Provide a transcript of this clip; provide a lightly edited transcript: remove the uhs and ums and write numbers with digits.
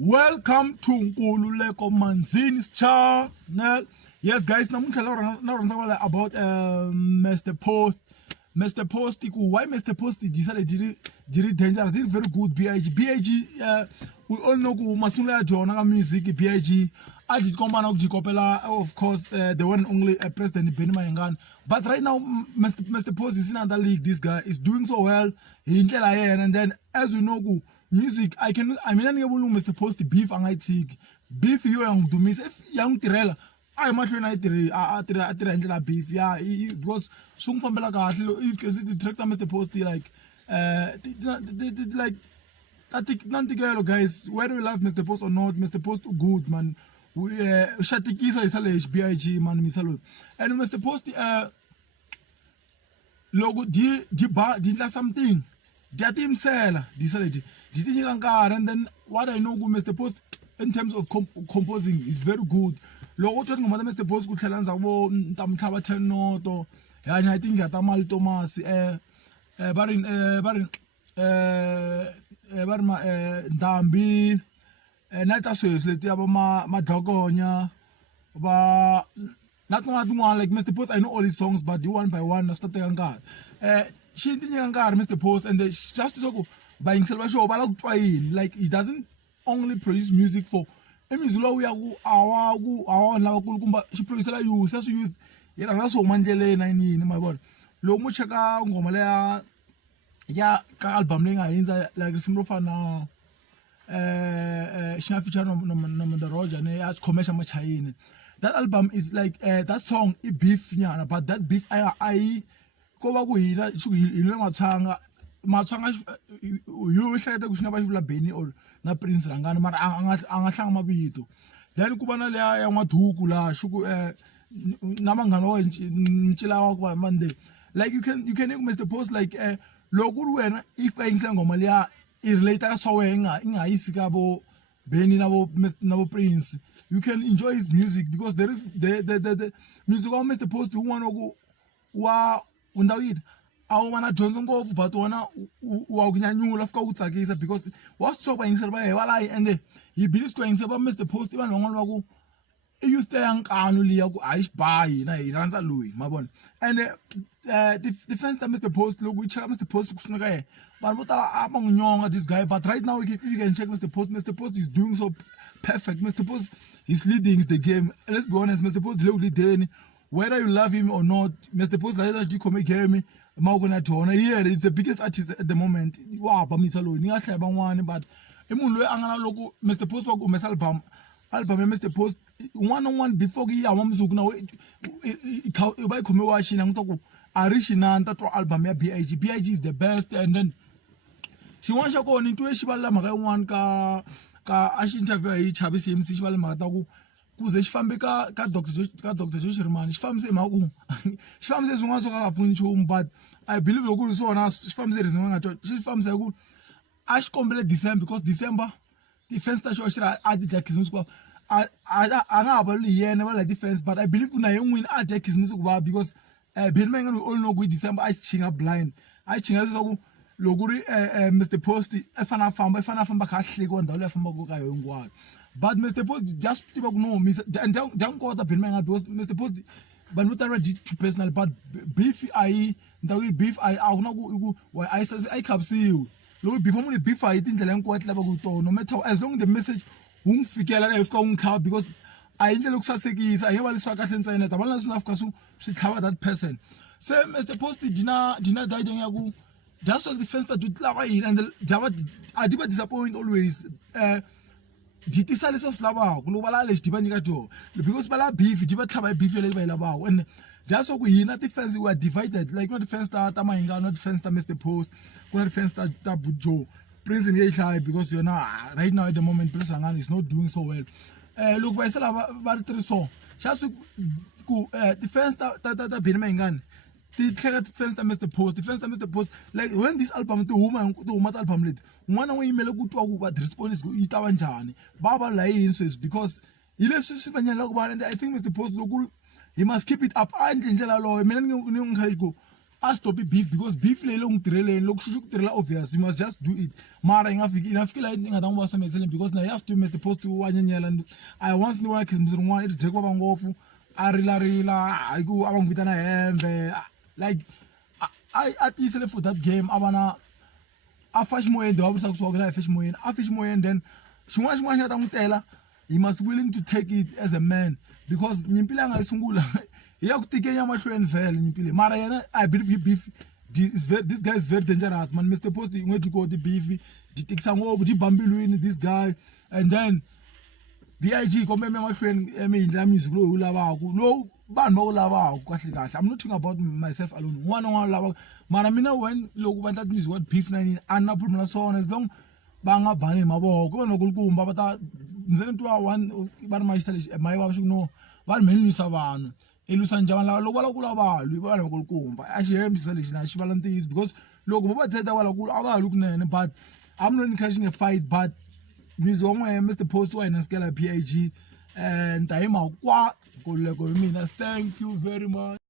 Welcome to Nkululeko Manzini's channel. Yes, guys, namuhla na ronza about Mr. Post. Mr. Post, why Mr. Post decided diri dangerous, diri very good BIG. BIG, we all know ku masula John music BIG. I did come back to of course, the one only President Benny Mayangan. But right now, Mr. Post is in another league. This guy is doing so well. And then, as you know, music, I mean, Mr. Post beef and I take beef you young to miss if young Tirella. I much when I tell beef, yeah, because soon from Belaga, if you the director Mr. Post like like I think Nantigelo guys, whether we love Mr. Post or not, Mr. Post good man. We Shatikisa is a BIG man misalo. And Mr. Post logo did something. That team sell decided and then what I know Mr. Post in terms of composing is very good. Logo chatting about Mr. Post could tell us about Tamtava Tenoto, and I think at Amal Thomas, Barin Dambi, Nata says, let my dogonia, but not one like Mr. Post. I know all his songs, but the one by one, I started on guard. She didn't Mr. Post, and just so buying silver show, but like he doesn't only produce music for Emizula we our Lavakulkumba, she produces a youth, as youth, yet also Manjele 9 my word. Lomo Chaka, Gomalea, ya, album inside like Simrofana, Shinaficha no the Roger, and as commercial much high. That album is like that song, beef, but that beef, I go away, Machanga, you said that we never Benny or na Prince Rangana, Angasang Mabito. Then Kubanale, Yamatukula, Shuku, Namangano, Chilawa Monday. Like you can Mr. Post like Logu if I Sangomalia, if later saw in Isikabo, Benny Nabo Prince. You can enjoy his music because there is the music of Mr. Post who want to go wa undawid. I wanna Johnson go but wanna new of Kautsakisa because what's so by himself and he believes going about Mr. Post even on Wago. You think annually I buy he runs a Louis, my one. And the first time Mr. Post look which Mr. Post but what among young this guy, but right now if you can check Mr. Post is doing so perfect. Mr. Post is leading the game. Let's be honest, Mr. Post literally then whether you love him or not, Mr. Post like that you come me Maugona Tona here is the biggest artist at the moment. Wow, Bamisalo, Nia one, but Emulo Angana logo, Mr. Post or Mess album Mr. Post 1-on-1 before he Awamzugna by Kumewashi and Toko Arishina that album BIG. BIG is the best, and then she wants to go into a Shibala one ka Ashinta Chabis MC Shibala Matagu. Kuze shifambeka ka Dr. Joshirman shifamse maku shifamse zonga soka kafunchu but I believe lokulu so na shifamse zonga ngato shifamse ku ash complete December because December defense ta shoshira adjakizmusu kwa angabali yena bala defense but I believe kuna yengwini adjakizmusu kwa because Benmengan we all know ku December ash chinga blind ash chinga so lokuri Mr. Post efana famba kahle kwa ndawo efamba ku kayo ngwana. But Mr. Post just people know and don't call the Benmangan because Mr. Post but not already too personal but beef I beef I not go why I say I can see you. Lord before only beef I didn't tell quite level no matter as long as the message won't figure like if car because I look saseki I never saw cat inside it. I want to kasu she cover that person. So Mr. Post dina died in just like the first that do and the Java I did disappoint always Ditisa lesos laba kulubala le dibanyika to because bala beef diba tlaba beef le ba laba and just so we not defense we are divided like not defense that Tamainga not defense that Mr. Post not defense that Bujo Prince in the because you know right now at the moment Prince Angan is not doing so well look by sala so just defense that Benmangan the defense that Mr. Post defense that Mr. Post like when this album the woman album late one way email go to but the response is go itabanjani baba lying says because and I think Mr. Post local he must keep it up and law go a stop beef because beef leyi lo ngitirheleni loko shuxu ku tirhela obvious you must just do it mara yi nga fiki laha yi nga ta n'wi va semeseleni because na ya swi tivi Mr Post wa nyenyela a once ni vona khisimusi rin'wana i ri dye ku vava ngopfu a rilarila hi ku a va n'wi vitana hembe like a tiyisele for that game a va na a fa ximoyeni de wa vurisaku swa ku na hi fe ximoyeni a fi ximoyeni then xin'wana xi nga ta n'wi tela he must willing to take it as a man because nyimpi leyi a nga yi sungula hi ya ku tikenya mahlweni vhele nyimpi leyi mara yena I believe beef this guy is very dangerous man Mr Post yi n'wi tiko ti beef di tikisa ngopfu di bambilwini this guy and then BIG kombe me mahlweni emindla music lowu lavaku lowu vanhu va wu lavaku kahle kahle I'm not talking about myself alone n'wana n'wana lava mara mina when loko va endla music what beef na yini a na problem na swona as long va nga bani hi mavoko vanhu vakulukumba va ta ndzeni twa one va ri mayisa lexi mayi va swi no va ri mheni lwisa vanhu i lwisa njhani lava loko va lava ku lava lwi vanhu vakulukumba a xi hembisa lexi na xi vala ntiyiso because loko vo va tseta va lava ku a va ha lwi kunene but I'm not encouraging a fight but music wan'we Mr Post wa hina skela PIG and ta hi makwa ku leko hi mina thank you very much.